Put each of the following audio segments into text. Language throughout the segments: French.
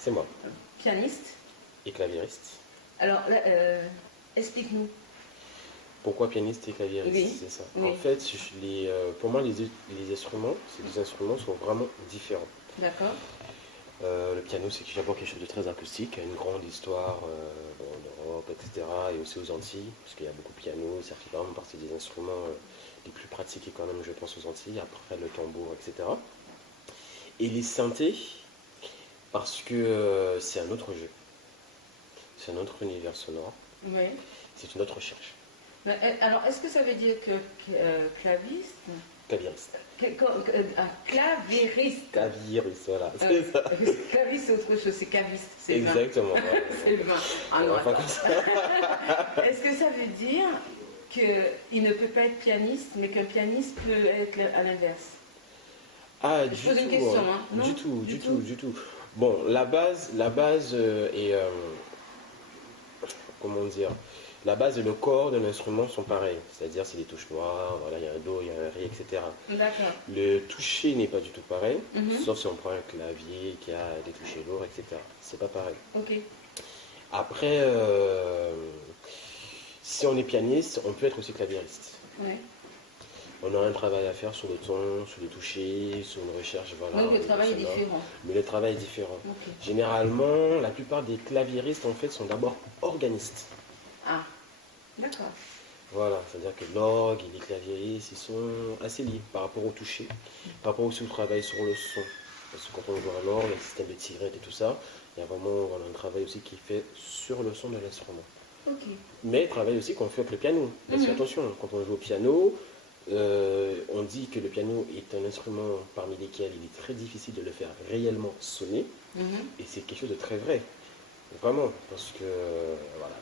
C'est moi. Pianiste. Et claviériste. Alors, explique-nous. Pourquoi pianiste et claviériste? Oui. C'est ça. Oui. En fait, pour moi, les instruments, ces deux instruments sont vraiment différents. D'accord. Le piano, c'est d'abord quelque chose de très acoustique, a une grande histoire en Europe, etc. Et aussi aux Antilles, parce qu'il y a beaucoup de pianos, ça fait vraiment partie des instruments les plus pratiqués quand même, je pense, aux Antilles, après le tambour, etc. Et les synthés, parce que c'est un autre jeu, c'est un autre univers sonore, Oui. c'est une autre recherche. Alors, est-ce que ça veut dire que claviste Claviériste. Clavieriste. Claviériste, voilà, c'est ça. Claviste, c'est autre chose, c'est caviste. C'est le vin. Exactement. C'est le vin. Ah, non, Enfin, attends. comme ça. Est-ce que ça veut dire qu'il ne peut pas être pianiste, mais qu'un pianiste peut être à l'inverse? Ah, Je pose une question, hein. Non, du tout. Bon, la base est, comment dire, la base et le corps de l'instrument sont pareils. C'est-à-dire, c'est des touches noires, voilà, il y a un do, il y a un ré, etc. D'accord. Le toucher n'est pas du tout pareil, Mhm. sauf si on prend un clavier qui a des touchés lourds, etc. C'est pas pareil. Ok. Après, si on est pianiste, on peut être aussi claviériste. Ouais. On a un travail à faire sur le ton, sur les touchés, sur une recherche, voilà. Donc le travail est sonore. différent. Mais le travail est différent. Ok. Généralement, la plupart des claviéristes, en fait, sont d'abord organistes. Ah, d'accord. Voilà, c'est-à-dire que l'orgue et les claviéristes, ils sont assez libres par rapport au toucher, par rapport aussi au travail sur le son. Parce que quand on joue à l'orgue, le système de tirette et tout ça, il y a vraiment voilà, un travail aussi qui est fait sur le son de l'instrument. Ok. Mais travail aussi qu'on fait avec le piano. Parce que attention, quand on joue au piano, on dit que le piano est un instrument parmi lesquels il est très difficile de le faire réellement sonner. Mhm. Et c'est quelque chose de très vrai. Vraiment. Parce que voilà,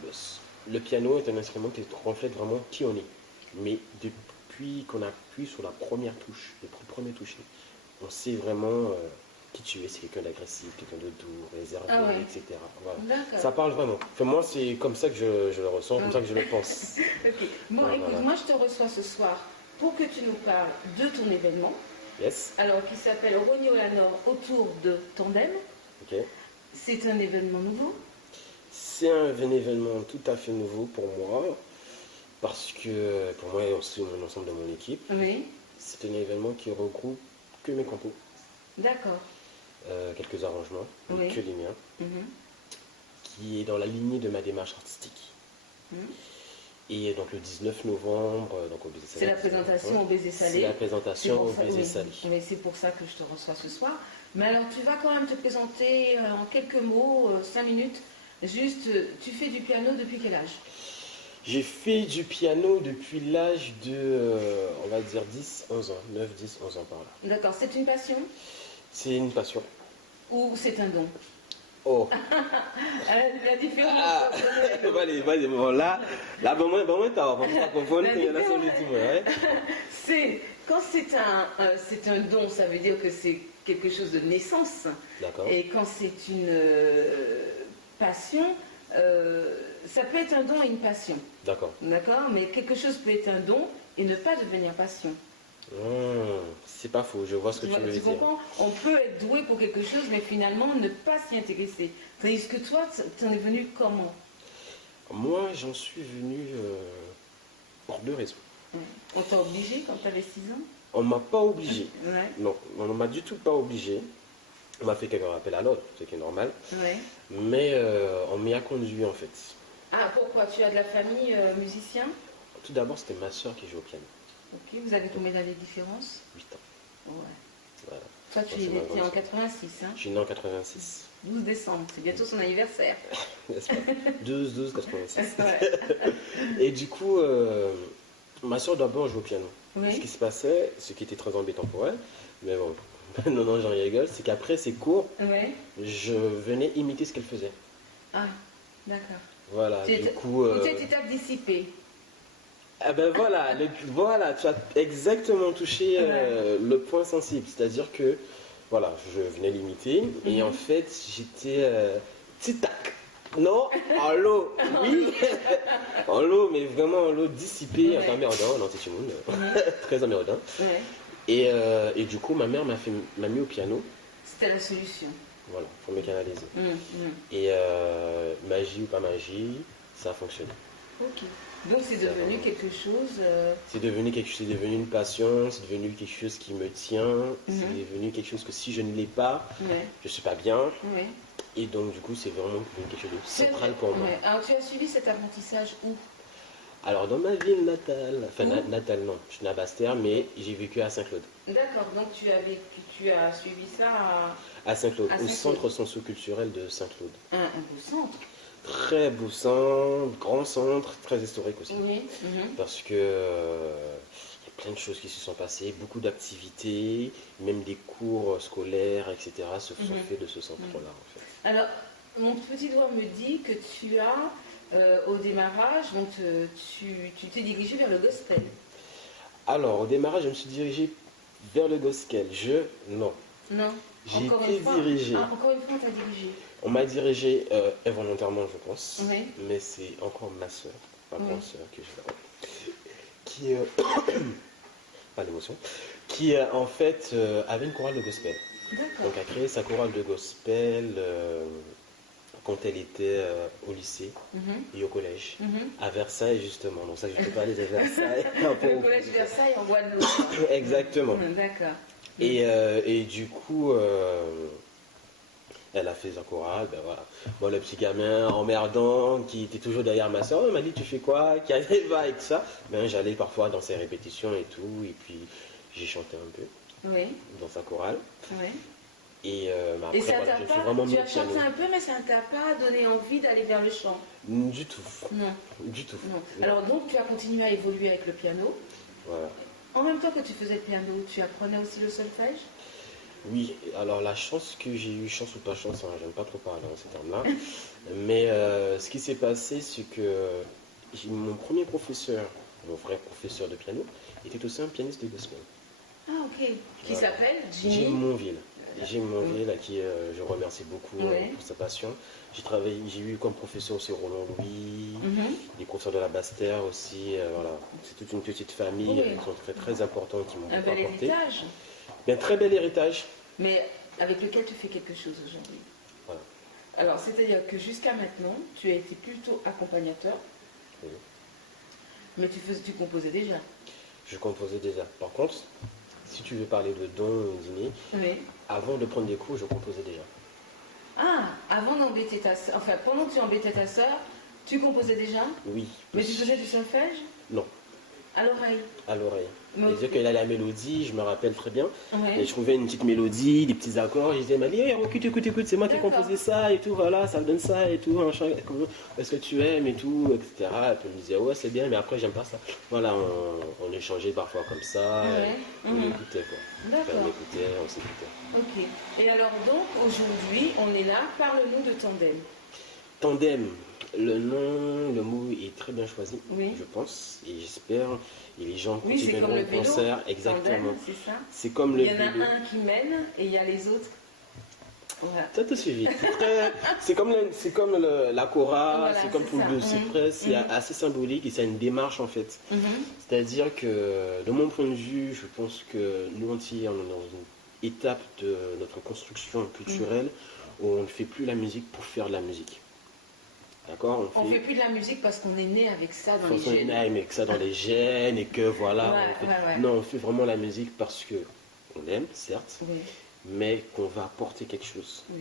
le piano est un instrument qui reflète vraiment qui on est. Mais depuis qu'on appuie sur la première touche, le premier toucher, on sait vraiment qui tu es. C'est quelqu'un d'agressif, quelqu'un de doux, réservé, Ah ouais. etc. Voilà. D'accord. Ça parle vraiment. Enfin, moi, c'est comme ça que je le ressens, comme ça que je le pense. Ok. Bon, Ouais, écoute, voilà. moi je te reçois ce soir pour que tu nous parles de ton événement, Yes. alors qui s'appelle Rogny au Nord autour de Tandem. Ok. C'est un événement nouveau. C'est un événement tout à fait nouveau pour moi, parce que pour moi et aussi l'ensemble de mon équipe, Oui. c'est un événement qui regroupe que mes compos, D'accord. quelques arrangements, Oui. que les miens, Mhm. qui est dans la lignée de ma démarche artistique. Mhm. Et donc le 19 novembre, donc au Baiser Salé. C'est la présentation au Baiser C'est Salé. la présentation au Baiser oui. Salé. Mais c'est pour ça que je te reçois ce soir. Mais alors, tu vas quand même te présenter en quelques mots, 5 minutes. Juste, tu fais du piano depuis quel âge? J'ai fait du piano depuis l'âge de, on va dire 10, 11 ans, 9, 10, 11 ans par là. D'accord, c'est une passion C'est une passion. ou c'est un don? Oh, La différence. ah, allez, bon, là, bon, moi, t'as, on va pas confondre, il y en a sur le tout, ouais. C'est quand c'est un don, ça veut dire que c'est quelque chose de naissance. D'accord. Et quand c'est une passion, ça peut être un don et une passion. D'accord. D'accord? Mais quelque chose peut être un don et ne pas devenir passion. C'est pas faux, je vois ce que tu veux Tu dire. comprends? On peut être doué pour quelque chose, mais finalement ne pas s'y intéresser. Tandis que toi, t'en es venu comment? Moi, j'en suis venu pour deux raisons. On t'a obligé quand tu avais 6 ans? On m'a pas obligé. Ouais. Non, on ne m'a du tout pas obligé. On m'a fait quelques rappels à l'ordre, ce qui est normal. Ouais. Mais on m'y a conduit en fait. Ah, pourquoi? Tu as de la famille musicien? Tout d'abord, c'était ma soeur qui jouait au piano. Ok, vous avez combien d'années de différence? 8 ans. Ouais. Voilà. Toi, Moi, tu c'est ma es grande en sœur. 86, hein? Je suis né en 86. 12 décembre, c'est bientôt son anniversaire. N'est-ce pas 12, 86. Ouais. Et du coup, ma soeur d'abord jouait au piano. Oui. Ce qui se passait, ce qui était très embêtant pour elle, mais bon, non, j'en rigole, c'est qu'après ses cours, Ouais. je venais imiter ce qu'elle faisait. Ah, d'accord. Voilà, du coup... Tu étais dissipé. Ah ben voilà, voilà, tu as exactement touché le point sensible. C'est-à-dire que, voilà, je venais l'imiter et en fait, j'étais tic-tac. Non, en l'eau, oui, en l'eau, mais vraiment en l'eau dissipée, un peu amérodin, non, c'est tout le monde, très amérodin. Ouais. Et du coup, ma mère m'a mis au piano C'était la solution. Voilà, pour me canaliser. Mhm. Et magie ou pas magie, ça a fonctionné. Ok. Donc c'est devenu quelque chose. C'est devenu une passion, c'est devenu quelque chose qui me tient, c'est Mhm. devenu quelque chose que si je ne l'ai pas, Ouais. je ne suis pas bien. Ouais. Et donc du coup, c'est vraiment devenu quelque chose de central pour moi. Ouais. Alors tu as suivi cet apprentissage où? Alors dans ma ville natale, enfin Où? natale non, je suis né à Basse-Terre, mais j'ai vécu à Saint-Claude. D'accord, donc tu as suivi ça À Saint-Claude, À au Saint-Claude. centre socio-culturel de Saint-Claude. un beau centre. Très beau centre, grand centre, très historique aussi. Oui. Mhm. Parce que y a plein de choses qui se sont passées, beaucoup d'activités, même des cours scolaires, etc. se sont Mhm. faits de ce centre-là en fait. Alors, mon petit doigt me dit que tu as, au démarrage, donc tu t'es dirigé vers le gospel. Alors au démarrage, je me suis dirigé vers le gospel. Non. Non. J'ai Encore été une fois. dirigé. Ah, encore une fois, on t'a dirigé. On m'a dirigé involontairement, je pense, Oui. mais c'est encore ma soeur, ma Oui. grande soeur que je qui, pas l'émotion, qui en fait avait une chorale de gospel. D'accord. Donc a créé sa chorale de gospel quand elle était au lycée Mhm. et au collège, Mhm. à Versailles justement. Donc ça, je peux pas aller à Versailles. Le collège Versailles en Guadeloupe. Exactement. D'accord. Et du coup, elle a fait sa chorale, ben voilà. Moi, le petit gamin emmerdant qui était toujours derrière ma soeur, elle m'a dit tu fais quoi, qui arrive avec ça. Ben j'allais parfois dans ses répétitions et tout, et puis j'ai chanté un peu Oui. dans sa chorale. Oui. Et ben Et après, ça voilà, t'a je me suis pas, vraiment mis tu au as piano. chanté un peu, mais ça ne t'a pas donné envie d'aller vers le chant. Du tout, Non. du tout. Non. Alors donc tu as continué à évoluer avec le piano. Voilà. En même temps que tu faisais le piano, tu apprenais aussi le solfège? Oui, alors la chance que j'ai eue, chance ou pas chance, hein, j'aime pas trop parler en ces termes-là, mais ce qui s'est passé, c'est que mon premier professeur, mon vrai professeur de piano, était aussi un pianiste de gospel. Ah ok. Qui Voilà. s'appelle Jim Jimmy? Monville. Jim Monville, à qui je remercie beaucoup Ouais. pour sa passion. J'ai eu comme professeur aussi Roland Louis, Mhm. des professeurs de la Basse-Terre aussi, voilà. C'est toute une petite famille, Oui. qui sont très très importants, qui m'ont Un beaucoup bel apporté. héritage. Un très bel héritage. Mais avec lequel tu fais quelque chose aujourd'hui. Voilà. Alors, c'est-à-dire que jusqu'à maintenant, tu as été plutôt accompagnateur, Oui. mais tu composais déjà. Je composais déjà. Par contre, si tu veux parler de don au dîner, Oui. avant de prendre des cours, je composais déjà. Ah, avant d'embêter ta soeur, enfin, pendant que tu embêtais ta soeur, tu composais déjà, Oui. mais tu faisais du solfège Non, à l'oreille. à l'oreille. Mais- C'est-à-dire qu'elle a la mélodie, je me rappelle très bien. Ouais. Et je trouvais une petite mélodie, des petits accords. Je disais, elle m'a dit, hey, écoute, c'est moi qui ai D'accord. composé ça et tout, voilà, ça donne ça et tout, machin, est-ce que tu aimes et tout, etc. Et puis elle me disait, ouais, c'est bien, mais après, j'aime pas ça. Voilà, on échangeait parfois comme ça, Ouais. on Mhm. écoutait quoi. Enfin, D'accord. on écoutait, on s'écoutait. Ok. Et alors donc, aujourd'hui, on est là, parle-nous de Tandem. Tandem, le nom, le mot est très bien choisi, Oui. je pense, et j'espère, et les gens Oui, c'est comme continueront le le vélo. concert, exactement. Tandem, c'est ça. C'est comme le Il y en a vélo. un qui mène et il y a les autres. Voilà. Ça te suivi. C'est comme la chorale, Voilà, c'est comme c'est pour ça. le Mhm. cyprès, c'est Mhm. assez symbolique et c'est une démarche en fait. Mhm. C'est-à-dire que, de mon point de vue, je pense que nous entiers, on est dans une étape de notre construction culturelle où on ne fait plus la musique pour faire de la musique. D'accord? On fait plus de la musique parce qu'on est né avec ça dans les François gènes. Hénin, mais que ça dans les gènes et que voilà. Ouais, on fait- ouais. Non, on fait vraiment la musique parce que on aime, certes, Oui, mais qu'on va apporter quelque chose. oui.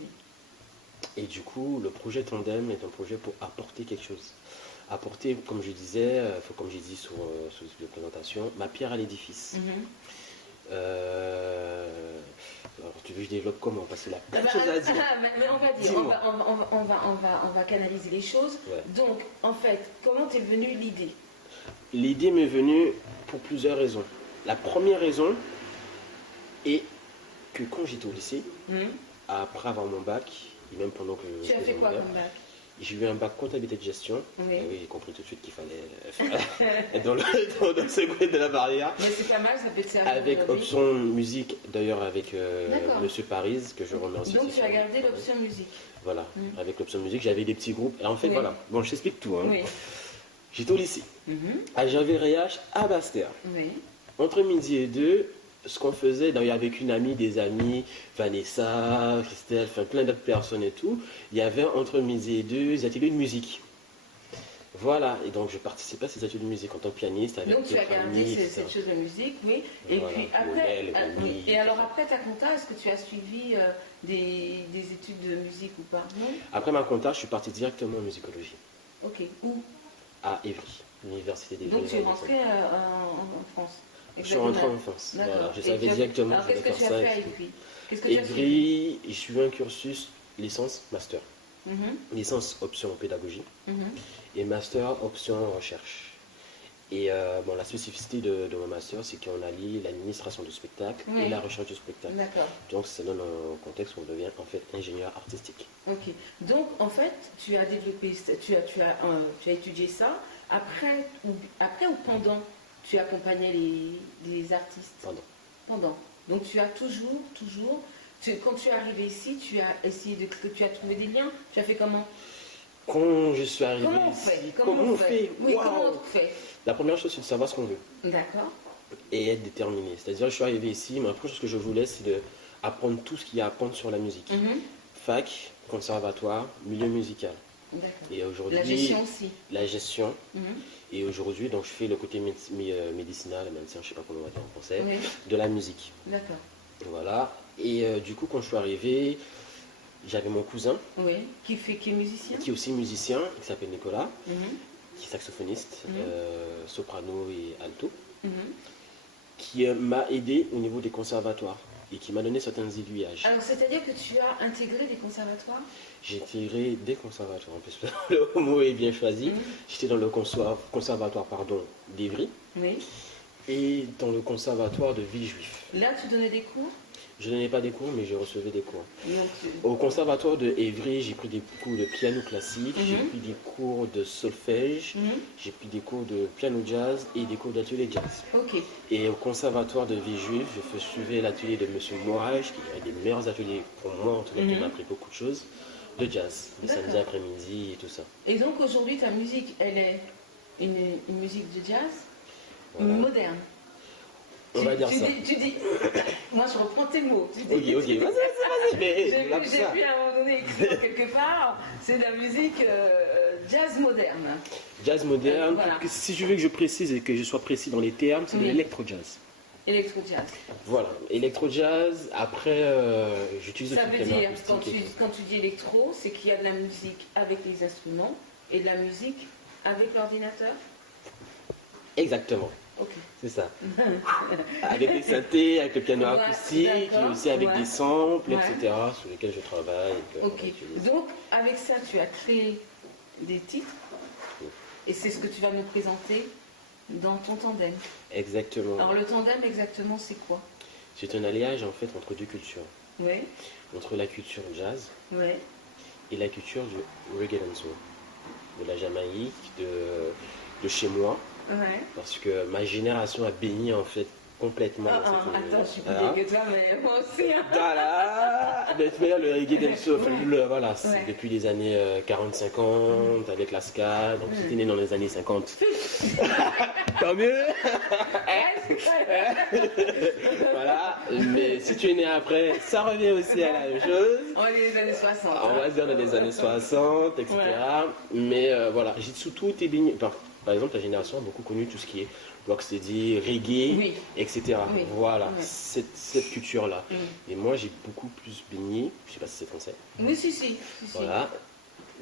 Et du coup, le projet Tandem est un projet pour apporter quelque chose. Apporter, comme je disais, comme j'ai dit sur la présentation, ma pierre à l'édifice. Mhm. Alors, tu veux que je développe comment? Parce qu'il y a plein de Bah, choses à dire. mais on va dire, Dis-moi. on va canaliser les choses. Ouais. Donc, en fait, comment t'es venue l'idée? L'idée m'est venue pour plusieurs raisons. La première raison est que quand j'étais au lycée, Mhm. après avoir mon bac, et même pendant que Tu as j'étais fait quoi secondaire, comme bac? j'ai eu un bac comptabilité de gestion. Oui. Et oui, j'ai compris tout de suite qu'il fallait être dans le secret de la barrière. Mais c'est pas mal, ça peut te servir Avec aujourd'hui. option musique, d'ailleurs avec D'accord. Monsieur Paris, que je remercie. Donc, aussi tu as pour- gardé l'option musique. Voilà, Mm. avec l'option musique, j'avais des petits groupes. Et en fait, Oui. voilà, bon, je t'explique tout. Hein. Oui. J'étais au lycée, Mhm. à Javel-Riache, à Basse-Terre. Oui. Entre midi et deux, ce qu'on faisait, donc, avec une amie, des amis, Vanessa, Christelle, enfin, plein d'autres personnes et tout, il y avait entre midi et deux des ateliers de musique. Voilà, et donc je participais à ces ateliers de musique en tant que pianiste avec Donc tu as d'autres gardé amis, etc. cette chose de musique, oui. Et Voilà, puis après, Lionel, oui. Bonnie, Et alors tout ça. après ta compta, est-ce que tu as suivi des études de musique ou pas? Non? Après ma compta, je suis parti directement en musicologie, Ok. Où? à Évry, l'université d'Évry. Donc tu es rentré en France. Je suis rentré en France, D'accord. voilà, je Et savais directement alors que je qu'est-ce voulais que tu faire as ça. fait à Et tout. Évry? Qu'est-ce que tu as suivi? Évry, j'ai suivi un cursus licence, master. Mhm, Licence option pédagogie mhm. et master option recherche. Et bon, la spécificité de mon master, c'est qu'on allie l'administration du spectacle Oui. et la recherche du spectacle. D'accord. Donc ça donne un contexte où on devient en fait ingénieur artistique. Ok. Donc en fait, tu as développé, tu as étudié ça. Après ou pendant, tu accompagnais les artistes. Pendant. Donc tu as toujours, quand tu es arrivé ici, tu as essayé tu as trouvé des liens. Tu as fait comment? Quand je suis arrivé Comment on ici, fait? comment on fait? Oui, Waouh. comment on fait? La première chose, c'est de savoir ce qu'on veut D'accord. et être déterminé. C'est-à-dire, je suis arrivé ici, mais la première chose que je voulais, c'est d'apprendre tout ce qu'il y a à apprendre sur la musique. Mhm. Fac, conservatoire, milieu musical. D'accord. Et aujourd'hui, La gestion aussi. la gestion. Mhm. Et aujourd'hui, donc, je fais le côté médicinal, médecin, je ne sais pas comment on va dire en français, Oui. de la musique. D'accord. Voilà. Et du coup, quand je suis arrivé, j'avais mon cousin, Oui. Qui est musicien? qui est aussi musicien, qui s'appelle Nicolas, Mhm. qui est saxophoniste, Mhm. soprano et alto, Mhm. qui m'a aidé au niveau des conservatoires et qui m'a donné certains aiguillages. Alors, c'est-à-dire que tu as intégré des conservatoires? J'ai intégré des conservatoires, en plus, le mot est bien choisi. Mhm. J'étais dans le conservatoire d'Évry Oui. et dans le conservatoire de Villejuif. Là, tu donnais des cours? Je ne donnais pas des cours, mais je recevais des cours. Donc, Au conservatoire de Évry, j'ai pris des cours de piano classique, j'ai Mhm. pris des cours de solfège, Mhm. j'ai pris des cours de piano jazz et des cours d'atelier jazz. Ok. Et au conservatoire de Villejuif, je suivais l'atelier de M. Morage, qui est un des meilleurs ateliers pour moi, en tout cas, qui Mhm. m'a appris beaucoup de choses, de jazz, le D'accord. samedi après-midi et tout ça. Et donc aujourd'hui, ta musique, elle est une musique de jazz Voilà. moderne. On va dire ça. Tu dis, moi je reprends tes mots. Tu dis, Ok, vas-y, mais J'ai lâche vu ça. à un moment donné écrire quelque part, c'est de la musique jazz moderne. Jazz moderne, Voilà. si je veux que je précise et que je sois précis dans les termes, c'est de Oui. l'électro-jazz. Électro-jazz. Voilà, électro-jazz, après j'utilise Ça aussi veut le piano dire, acoustique et tout. quand tu dis électro, c'est qu'il y a de la musique avec les instruments et de la musique avec l'ordinateur. Exactement, Ok. c'est ça. Avec les synthés, avec le piano Ouais, acoustique, d'accord, et aussi avec ouais. des samples, Ouais. etc., sur lesquels je travaille. Et que Ok. on utilise. Donc avec ça, tu as créé des titres et c'est ce que tu vas nous présenter dans ton tandem. Exactement. Alors le tandem exactement c'est quoi? C'est un alliage en fait entre deux cultures. Oui, Entre la culture jazz oui. et la culture du reggae dancehall. De la Jamaïque, de chez moi. Ouais. Parce que ma génération a baigné en fait complètement dans cet univers. Attends, je suis plus Voilà. vieille que toi, mais moi aussi. Hein. Voilà. Mais tu vois, le reggae dancehall, enfin, voilà, c'est Ouais. depuis les années 40-50 avec la ska. Donc si t'es né dans les années 50, tant mieux. Voilà. Mais si tu es né après, ça revient aussi à la même chose. On est les années 60. On va dire dans les années 60, etc. Mais voilà, j'ai sous tout été baigné. Par exemple, la génération a beaucoup connu tout ce qui est rocksteady, reggae, Oui. etc. Oui. Voilà, Oui. cette culture-là. Mm. Et moi, j'ai beaucoup plus baigné, je sais pas si c'est français, Oui, si. voilà,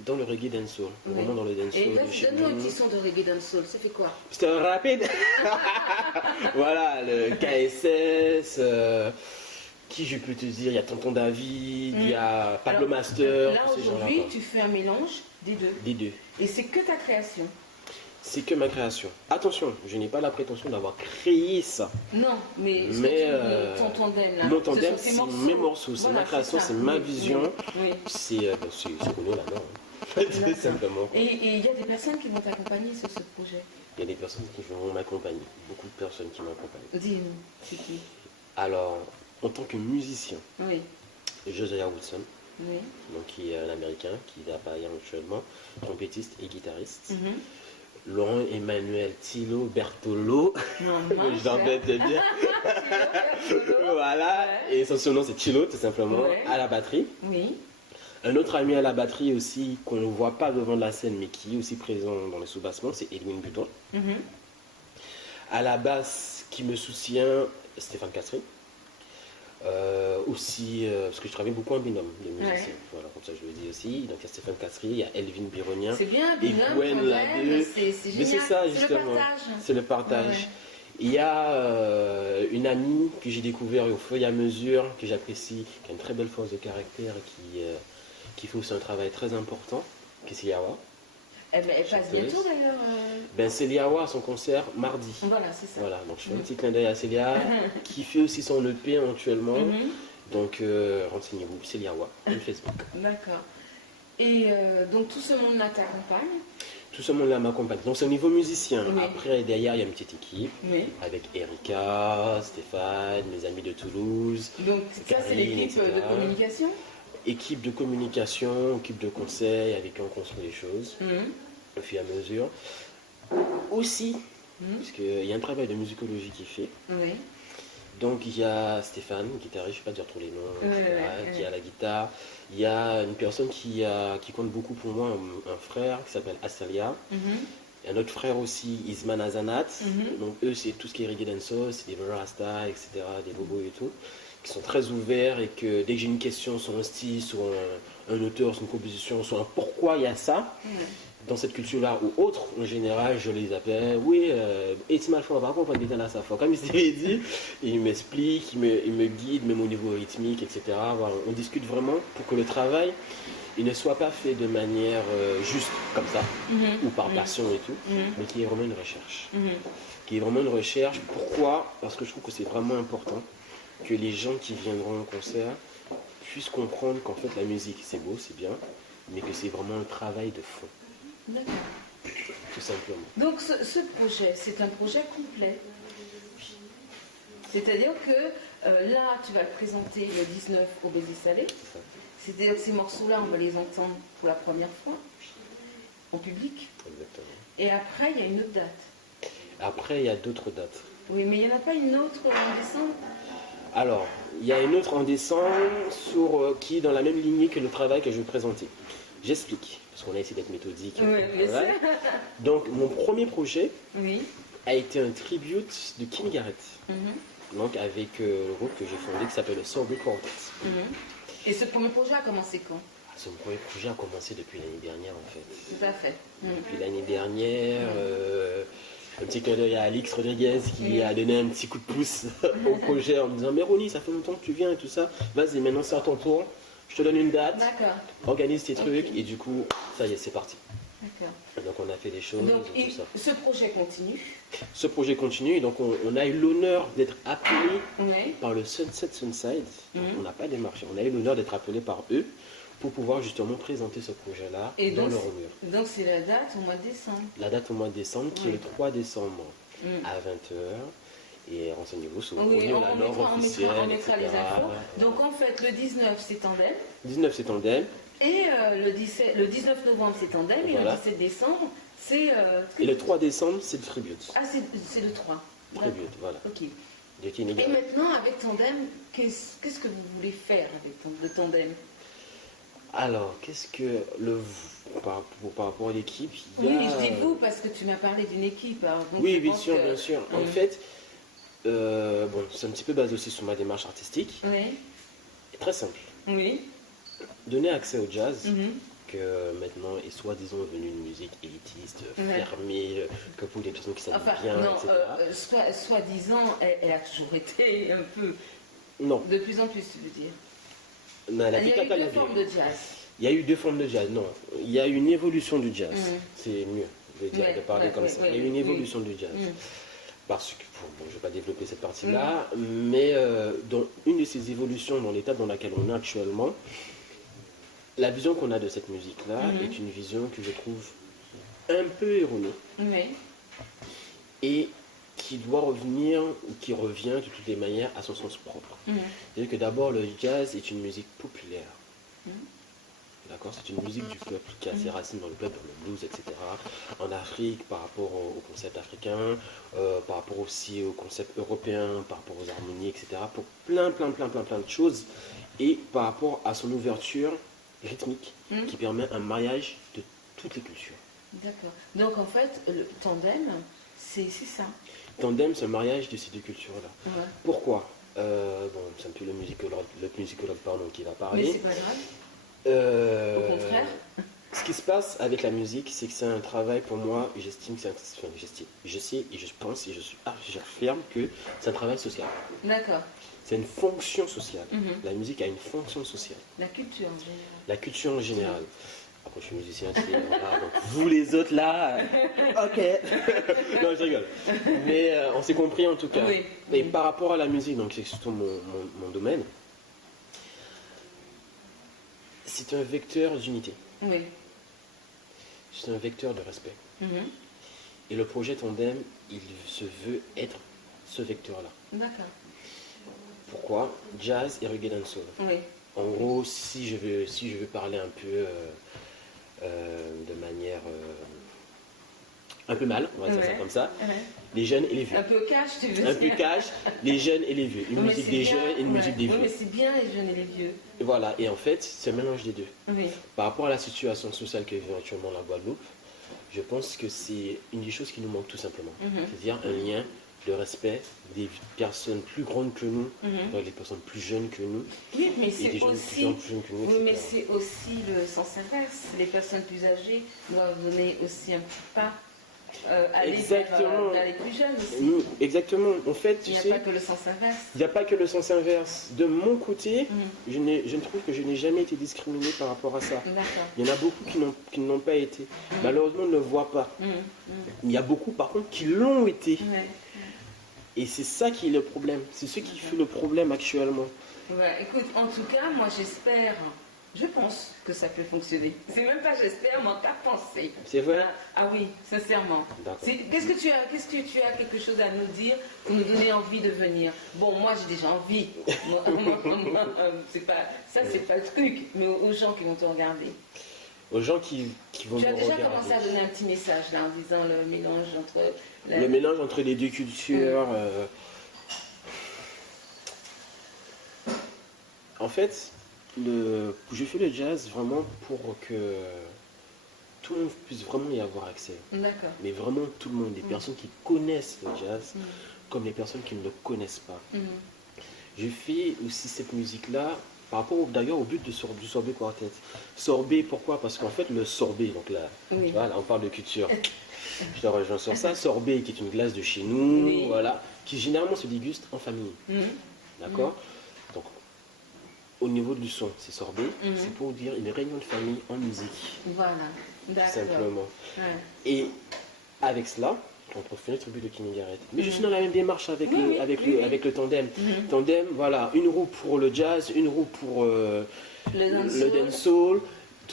dans le reggae dancehall. Oui. Vraiment dans le Et dancehall. vas-y, donne-nous un petit son de reggae dancehall, ça fait quoi? C'était un rapide. Voilà, le KSS. Qui je peux te dire, il y a Tonton David, il y a Pablo Alors, Master, Là tous ces gens-là, aujourd'hui, quoi. tu fais un mélange des deux. Des deux. Et c'est que ta création. C'est que ma création. Attention, je n'ai pas la prétention d'avoir créé ça. Non, mais, ce Mais, que tu dis, ton tandem là. Mon ce tandem, sont tes c'est mes morceaux, c'est Voilà, ma création, ça. c'est ma Oui, vision. Oui. C'est connu là-dedans. Hein. D'accord. Simplement. Et il y a des personnes qui vont t'accompagner sur ce projet. Il y a des personnes qui vont m'accompagner, beaucoup de personnes qui m'accompagnent. Dis-nous, c'est qui? Alors, en tant que musicien, Oui, Josiah Wilson, oui. donc qui est un Américain, qui est à Paris actuellement, trompettiste et guitariste. Mhm. Laurent Emmanuel Thilo Bertolo. Non, Je l'embête de dire. Voilà. Ouais. Et son surnom c'est Thilo, tout simplement, à la batterie. Oui. Un autre ami à la batterie aussi, qu'on ne voit pas devant la scène, mais qui est aussi présent dans les sous-bassements, c'est Edwin Buton. À la basse, qui me soutient, Stéphane Castry. Aussi, parce que je travaille beaucoup en binôme, les musiciens. Voilà, comme ça je le dis aussi. Donc il y a Stéphane Castry, il y a Elvin Bironien. C'est bien, binôme, c'est génial. Mais c'est ça, justement. C'est le partage. Il y a une amie que j'ai découvert au fur et à mesure, que j'apprécie, qui a une très belle force de caractère, qui fait aussi un travail très important, qui est Céliawa. Elle passe bientôt d'ailleurs. Ben, Céliawa a son concert mardi. Voilà, c'est ça. Voilà, donc je fais un petit clin d'œil à Célia, qui fait aussi son EP actuellement. Donc renseignez-vous, Céliawa, sur Facebook. D'accord. Et donc tout ce monde-là t'accompagne? Tout ce monde-là m'accompagne. Donc c'est au niveau musicien. Après, derrière, il y a une petite équipe avec Erika, Stéphane, mes amis de Toulouse. Donc ça, c'est l'équipe de communication? Équipe de communication, équipe de conseil, avec qui on construit les choses, au fur et à mesure. Aussi, parce qu'il y a un travail de musicologie qui est fait. Donc il y a Stéphane, guitariste, je ne vais pas dire tous les noms, qui a la guitare. Il y a une personne qui compte beaucoup pour moi, un frère qui s'appelle Asalia. Un autre frère aussi, Isman Azanat. Donc eux, c'est tout ce qui est reggae dancehall, c'est des Rasta, etc., des bobos et tout, qui sont très ouverts et que dès que j'ai une question sur un style, sur un auteur, sur une composition, sur un pourquoi il y a ça, dans cette culture-là ou autre, en général, je les appelle, oui, it's mal fort, par contre, on va dire là, ça fort. Comme il s'est dit, il m'explique, il me guide, même au niveau rythmique, etc. Voilà, on discute vraiment pour que le travail, il ne soit pas fait de manière juste comme ça, ou par passion et tout, mais qu'il y ait vraiment une recherche. Qu'il y ait vraiment une recherche. Pourquoi? Parce que je trouve que c'est vraiment important que les gens qui viendront au concert puissent comprendre qu'en fait, la musique, c'est beau, c'est bien, mais que c'est vraiment un travail de fond. D'accord. Tout simplement. Donc ce projet, c'est un projet complet. C'est-à-dire que là, tu vas le présenter le 19 au Baiser Salé. C'est-à-dire que ces morceaux-là, on va les entendre pour la première fois, en public. Exactement. Et après, il y a une autre date. Après, il y a d'autres dates. Oui, mais il n'y en a pas une autre en décembre? Alors, il y a une autre en décembre qui est dans la même lignée que le travail que je vais présenter. J'explique, parce qu'on a essayé d'être méthodique. Donc, mon premier projet a été un tribute de King Garrett. Donc, avec le groupe que j'ai fondé qui s'appelle le Soul Quartet. Et ce premier projet a commencé quand? Ce premier projet a commencé depuis l'année dernière, en fait. Tout à fait. Depuis l'année dernière, un petit clin d'œil à Alix Rodriguez qui a donné un petit coup de pouce au projet en me disant « Mais Ronnie, ça fait longtemps que tu viens et tout ça. Vas-y, maintenant c'est à ton tour. Je te donne une date, organise tes trucs et du coup, ça y est, c'est parti. » Donc on a fait des choses. Donc tout ça. Ce projet continue. Ce projet continue, donc on a eu l'honneur d'être appelé par le Sunset Sunside. On n'a pas démarché, on a eu l'honneur d'être appelé par eux pour pouvoir justement présenter ce projet-là dans leur mur. Donc c'est la date au mois de décembre. La date au mois de décembre qui est le 3 décembre à 20h. Et renseignez-vous sur on mettra les infos. Donc en fait, le 19 c'est Tandem. 19 c'est Tandem. Et le 19 novembre c'est Tandem. Et le 17 décembre c'est... et le 3 décembre c'est le Tribute. Ah, c'est le 3. Tribute, voilà. Ok. Et maintenant avec Tandem, qu'est-ce que vous voulez faire avec le Tandem? Alors, qu'est-ce que par rapport à l'équipe, Oui, je dis vous parce que tu m'as parlé d'une équipe. Alors, donc oui, bien sûr, bien sûr. En fait, c'est un petit peu basé aussi sur ma démarche artistique. Et très simple. Donner accès au jazz, que maintenant est soi-disant devenu une musique élitiste, fermée, que pour les personnes qui savent bien, etc. Soi-disant, elle a toujours été un peu... Non. De plus en plus, tu veux dire. Non, il y a eu deux formes de jazz. Il y a eu deux formes de jazz, non. Il y a eu une évolution du jazz. C'est mieux de parler comme ça. Il y a eu une évolution du jazz. Parce que, je ne vais pas développer cette partie-là, mais dans une de ces évolutions, dans l'état dans laquelle on est actuellement, la vision qu'on a de cette musique-là est une vision que je trouve un peu erronée. Et qui doit revenir, ou qui revient de toutes les manières à son sens propre. C'est-à-dire que d'abord, le jazz est une musique populaire. D'accord, c'est une musique du peuple qui a ses racines dans le peuple, dans le blues, etc. En Afrique, par rapport au concept africain, par rapport aussi au concept européen, par rapport aux harmonies, etc. Pour plein de choses. Et par rapport à son ouverture rythmique qui permet un mariage de toutes les cultures. D'accord. Donc en fait, le tandem, c'est ça. Tandem, c'est un mariage de ces deux cultures-là. Ouais. Pourquoi bon, c'est un peu le musicologue pardon, qui va parler. Mais c'est pas grave. Au contraire. Ce qui se passe avec la musique, c'est que c'est un travail pour moi, j'estime que c'est un... je sais et je pense et j'affirme que c'est un travail social. D'accord. C'est une fonction sociale. La musique a une fonction sociale. La culture en général. La culture en général. Après, je suis musicien, voilà, donc vous les autres là, ok. Non, je rigole. Mais on s'est compris en tout cas. Oui. Et par rapport à la musique, donc c'est surtout mon domaine, c'est un vecteur d'unité. Oui. C'est un vecteur de respect. Et le projet Tandem, il se veut être ce vecteur-là. D'accord. Pourquoi? Jazz et reggae dancehall. Oui. En gros, si je veux parler un peu de manière un peu mal, on va dire ça comme ça, les jeunes et les vieux. Un peu cash, tu veux dire. Un peu cash, les jeunes et les vieux. Une musique des jeunes et une musique des vieux. Oui, mais c'est bien les jeunes et les vieux. Et voilà, et en fait, c'est un mélange des deux. Oui. Par rapport à la situation sociale que vit actuellement la Guadeloupe, je pense que c'est une des choses qui nous manque tout simplement. C'est-à-dire un lien de respect des personnes plus grandes que nous, des personnes plus jeunes que nous. Oui, mais et c'est des jeunes aussi, plus jeunes que nous, oui, mais etc. c'est aussi le sens inverse. Les personnes plus âgées doivent donner aussi un petit pas, aller Exactement. vers les plus jeunes aussi. Exactement. En fait, Il n'y a pas que le sens inverse. il n'y a pas que le sens inverse. De mon côté, je ne trouve que je n'ai jamais été discriminé par rapport à ça. D'accord. Il y en a beaucoup qui n'ont pas été. Malheureusement, on ne le voit pas. Il y a beaucoup, par contre, qui l'ont été. Ouais. Et c'est ça qui est le problème. C'est ce qui fait le problème actuellement. Ouais, écoute, en tout cas, moi j'espère, je pense que ça peut fonctionner. C'est même pas j'espère, mais en qu'à penser. C'est vrai? Ah oui, sincèrement. D'accord. Qu'est-ce que tu as quelque chose à nous dire pour nous donner envie de venir? Bon, moi j'ai déjà envie. C'est pas le truc, mais aux gens qui vont te regarder. Aux gens qui vont Tu as me déjà regarder. commencé à donner un petit message là en disant le mélange entre Le mélange entre les deux cultures. En fait, je fais le jazz vraiment pour que tout le monde puisse vraiment y avoir accès. D'accord. Mais vraiment tout le monde, les personnes qui connaissent le jazz, comme les personnes qui ne le connaissent pas. Je fais aussi cette musique-là par rapport d'ailleurs au but du Sorbet Quartet. Sorbet, pourquoi? Parce qu'en fait, le sorbet, donc là, tu vois, là on parle de culture. Je te rejoins sur ça. Sorbet, qui est une glace de chez nous, voilà, qui généralement se déguste en famille. D'accord? Donc, au niveau du son, c'est sorbet. C'est pour dire une réunion de famille en musique. Voilà. D'accord. Tout simplement. Ouais. Et avec cela, on profite notre but de King Garrett. Mais je suis dans la même démarche avec le tandem. Tandem, voilà, une roue pour le jazz, une roue pour le dancehall.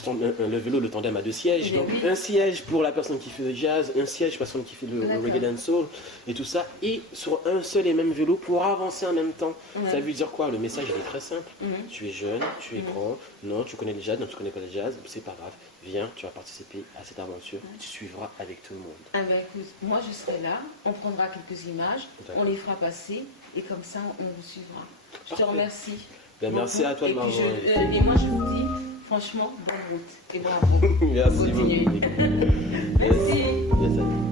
Le vélo, le tandem a 2 sièges. Donc un siège pour la personne qui fait le jazz, un siège pour la personne qui fait le reggae dancehall et tout ça. Et sur un seul et même vélo pour avancer en même temps. Ça veut dire quoi? Le message il est très simple. Tu es jeune, tu es grand, non, tu connais le jazz, non, tu connais pas le jazz, c'est pas grave. Viens, tu vas participer à cette aventure. Tu suivras avec tout le monde. Ah ben écoute, moi je serai là, on prendra quelques images, on les fera passer et comme ça on vous suivra. Je te remercie. Ben, merci à toi de m'avoir invité. Et moi je vous dis, franchement, bonne route et bravo. Merci Continuez. beaucoup. Merci. Merci.